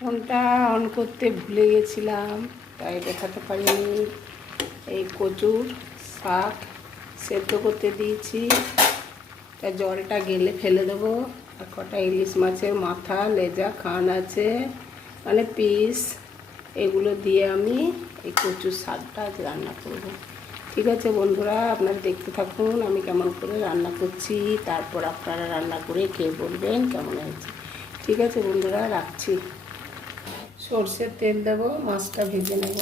ফোনটা অন করতে ভুলে গেছিলাম, তাই দেখাতে পারিনি। এই কচুর শাক সেদ্ধ করতে দিয়েছি। তা জলটা গেলে ফেলে দেবো। আর কটা ইলিশ মাছের মাথা, লেজা খান আছে মানে পিস এগুলো দিয়ে আমি এই কচুর শাকটা আজ রান্না করব। ঠিক আছে বন্ধুরা, আপনারা দেখতে থাকুন আমি কেমন করে রান্না করছি, তারপর আপনারা রান্না করে খেয়ে বলবেন, কেমন হয়েছে। ঠিক আছে বন্ধুরা, রাখছি। সর্ষের তেল দেবো, মাছটা ভেজে নেব।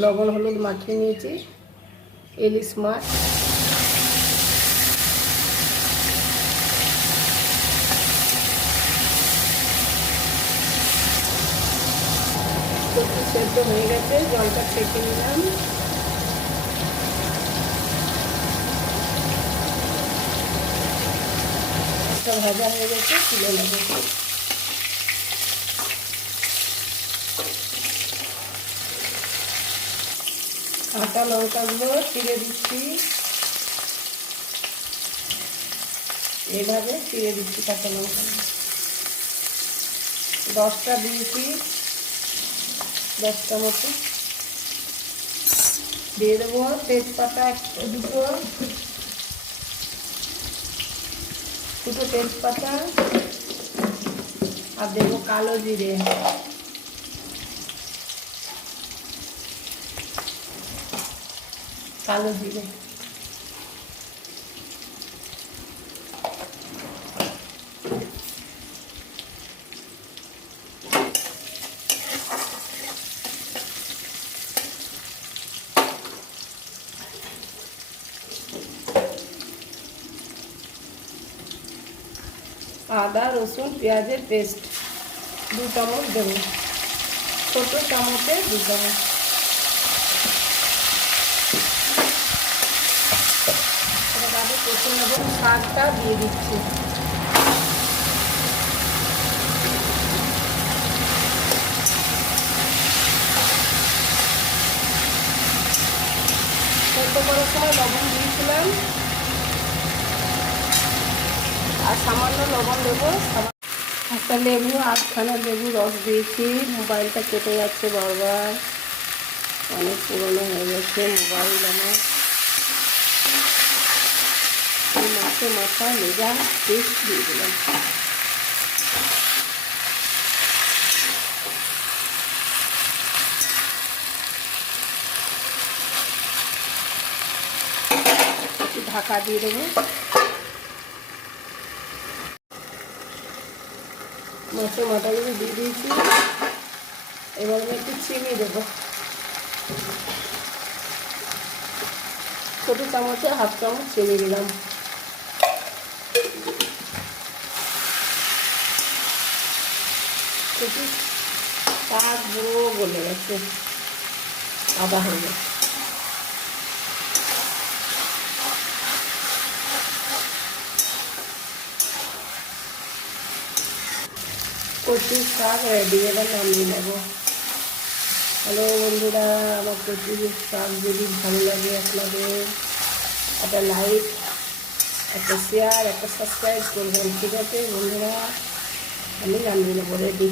লবণ হলুদ মাখিয়ে নিয়েছি, ইলিশ মাছ। সেদ্ধ হয়ে গেছে, জলটা ছেঁকে নিলাম। একটা ভাজা হয়ে গেছে, তুলে নেব। কাঁচা লঙ্কাগুলো চিড়ে দিচ্ছি। এভাবে চিড়ে দিচ্ছি কাঁচা লঙ্কা। দশটা দিয়েছি, দশটা মতো। দিয়ে দেবো তেজপাতা, দুটো দুটো তেজপাতা আর দেবো কালো জিরে। কালো জিরে। আদা, রসুন, পেঁয়াজের পেস্ট দু চামচ দেবো। ছোটো চামচে দু চামচ। এবার কষে শাকটা দিয়ে দিচ্ছি। সেদ্ধ করার সময় লবণ দিয়েছিলাম। সামান্য লবণ দেবো। একটা লেবু, আধখানা লেবু রস দিয়েছি। মোবাইলটা কেটে যাচ্ছে বারবার। অনেক পুরনো হয়ে গেছে মোবাইল আমার। মাছে মাথা লেজা পেস্ট দিয়ে দিলাম। ঢাকা দিয়ে দেবো। মাছের মাথাগুলো দিয়ে দিয়েছি। এবার আমি একটু চিনি দেবো। ছোটো চামচে হাফ চামচ চিনি দিলাম। একটু শাক বুড়ো গলে গেছে। আদা হয়ে গেছে কচুর শাক রেডি এবার নামিয়ে নেব। হ্যালো বন্ধুরা, আমার কচুর শাক যদি ভালো লাগে আপনাদের, একটা লাইক একটা শেয়ার একটা সাবস্ক্রাইব করবেন, ঠিক আছে বন্ধুরা? আমি নামিয়ে নেব রেডি